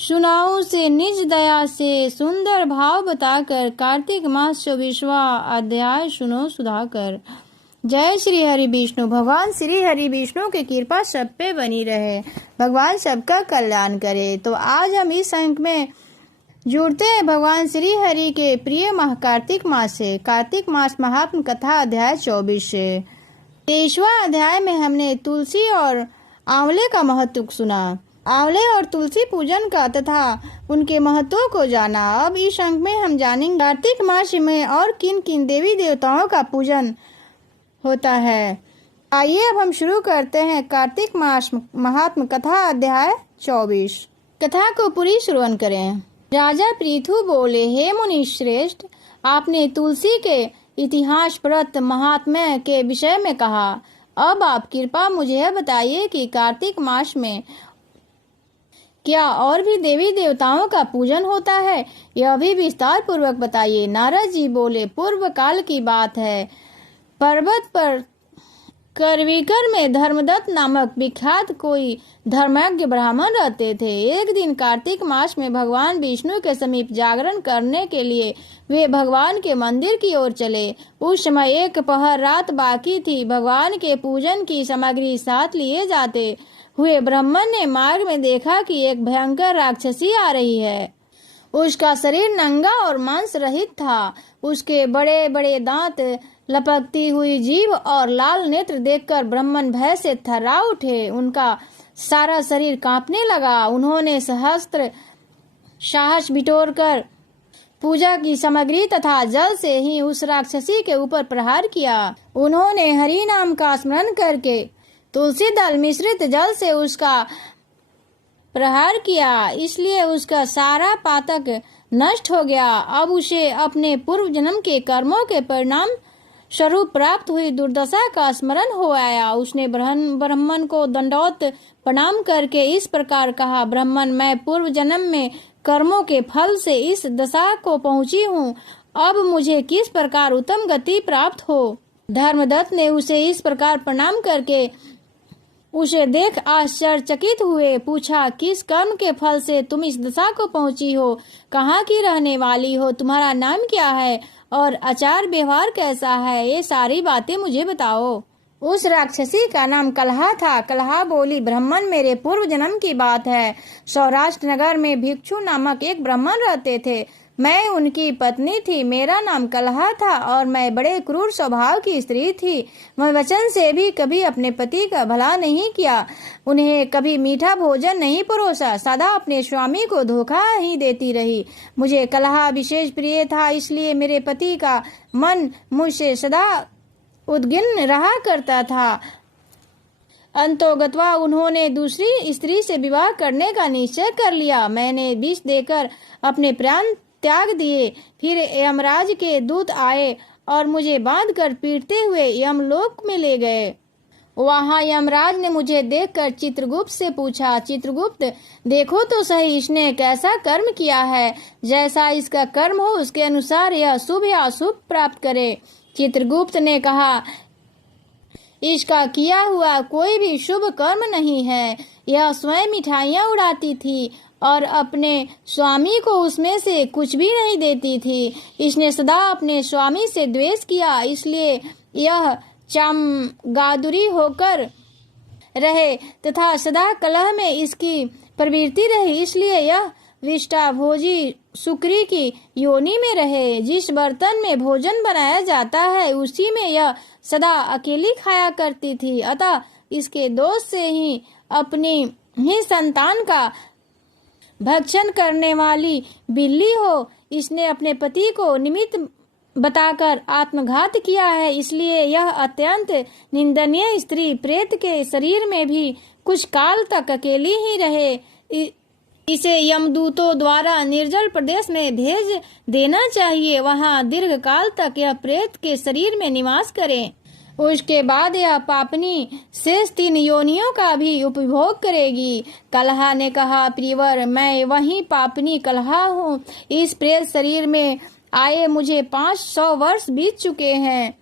सुनाऊ से निज दया से सुंदर भाव बताकर कार्तिक मास 24वां अध्याय सुनो सुधाकर। जय श्री हरि विष्णु। भगवान श्री हरि विष्णु की कृपा सब पे बनी रहे, भगवान सबका कल्याण करे। तो आज हम इस अंक में जुड़ते हैं भगवान श्री हरि के प्रिय माह कार्तिक मास से। कार्तिक मास महात्म कथा अध्याय 24 से 23वां अध्याय में हमने तुलसी और आंवले का महत्व सुना। आंवले और तुलसी पूजन का तथा उनके महत्व को जाना। अब इस अंक में हम जानेंगे कार्तिक मास में और किन किन देवी देवताओं का पूजन होता है। आइए अब हम शुरू करते हैं कार्तिक मास महात्म कथा अध्याय 24। कथा को पूरी श्रवण करें। राजा पृथु बोले, हे मुनि श्रेष्ठ, आपने तुलसी के इतिहास परत महात्म्य के विषय में कहा। अब आप कृपा मुझे यह बताइए कि कार्तिक मास में क्या और भी देवी देवताओं का पूजन होता है, यह भी विस्तार पूर्वक बताइए। नारद जी बोले, पूर्व काल की बात है, पर्वत पर करविकर में धर्मदत्त नामक विख्यात कोई धर्मज्ञ ब्राह्मण रहते थे। एक दिन कार्तिक मास में भगवान विष्णु के समीप जागरण करने के लिए वे भगवान के मंदिर की ओर चले। उस समय एक पहर रात बाकी थी। भगवान के पूजन की सामग्री साथ लिए जाते हुए ब्राह्मण ने मार्ग में देखा कि एक भयंकर राक्षसी आ रही है। उसका शरीर नंगा और मांस रहित था। उसके बड़े बड़े दांत, लपकती हुई जीभ और लाल नेत्र देखकर ब्राह्मण भय से थर्रा उठे। उनका सारा शरीर कांपने लगा। उन्होंने सहस्त्र साहस बिटोरकर पूजा की सामग्री तथा जल से ही उस राक्षसी के ऊपर प्रहार किया। उन्होंने हरि नाम का स्मरण करके तुलसी दल मिश्रित जल से उसका प्रहार किया, इसलिए उसका सारा पातक नष्ट हो गया। अब उसे अपने पूर्व जन्म के कर्मों के परिणाम स्वरूप प्राप्त हुई दुर्दशा का स्मरण हो आया। उसने ब्राह्मण को दंडवत प्रणाम करके इस प्रकार कहा, ब्राह्मण, मैं पूर्व जन्म में कर्मों के फल से इस दशा को पहुंची हूँ। अब मुझे किस प्रकार उत्तम गति प्राप्त हो। धर्मदत्त ने उसे इस प्रकार प्रणाम करके उसे देख आश्चर्यचकित हुए पूछा, किस कर्म के फल से तुम इस दशा को पहुंची हो, कहाँ की रहने वाली हो, तुम्हारा नाम क्या है और आचार व्यवहार कैसा है, ये सारी बातें मुझे बताओ। उस राक्षसी का नाम कलहा था। कलहा बोली, ब्राह्मण, मेरे पूर्व जन्म की बात है। सौराष्ट्र नगर में भिक्षु नामक एक ब्राह्मण रहते थे। मैं उनकी पत्नी थी। मेरा नाम कलहा था और मैं बड़े क्रूर स्वभाव की स्त्री थी। मैं वचन से भी कभी अपने पति का भला नहीं किया, उन्हें कभी मीठा भोजन नहीं परोसा, सदा अपने स्वामी को धोखा ही देती रही। मुझे कलहा विशेष प्रिय था, इसलिए मेरे पति का मन मुझसे सदा उद्विग्न रहा करता था। अंतोगत्वा उन्होंने दूसरी स्त्री से विवाह करने का निश्चय कर लिया। मैंने विष देकर अपने प्राण त्याग दिए। फिर यमराज के दूत आए और मुझे बांधकर पीटते हुए यमलोक में ले गए। वहां यमराज ने मुझे देखकर चित्रगुप्त से पूछा, चित्रगुप्त, देखो तो सही इसने कैसा कर्म किया है। जैसा इसका कर्म हो उसके अनुसार यह शुभ या अशुभ प्राप्त करे। चित्रगुप्त ने कहा, इसका किया हुआ कोई भी शुभ कर्म नहीं है। यह स्वयं मिठाइयाँ उड़ाती थी और अपने स्वामी को उसमें से कुछ भी नहीं देती थी। इसने सदा अपने स्वामी से द्वेष किया, इसलिए यह चमगादुरी होकर रहे तथा सदा कलह में इसकी प्रवृत्ति रही, इसलिए यह विष्टा भोजी सुक्री की योनि में रहे। जिस बर्तन में भोजन बनाया जाता है उसी में यह सदा अकेली खाया करती थी। अतः इसके दोष से ही अपनी ही संतान का भक्षण करने वाली बिल्ली हो। इसने अपने पति को निमित्त बताकर आत्मघात किया है, इसलिए यह अत्यंत निंदनीय स्त्री प्रेत के शरीर में भी कुछ काल तक अकेली ही रहे। इसे यमदूतों द्वारा निर्जल प्रदेश में भेज देना चाहिए, वहां दीर्घ काल तक यह प्रेत के शरीर में निवास करे। उसके बाद यह पापनी शेष 3 योनियों का भी उपभोग करेगी। कलहा ने कहा, प्रियवर, मैं वही पापनी कलहा हूँ। इस प्रेत शरीर में आए मुझे 500 वर्ष बीत चुके हैं।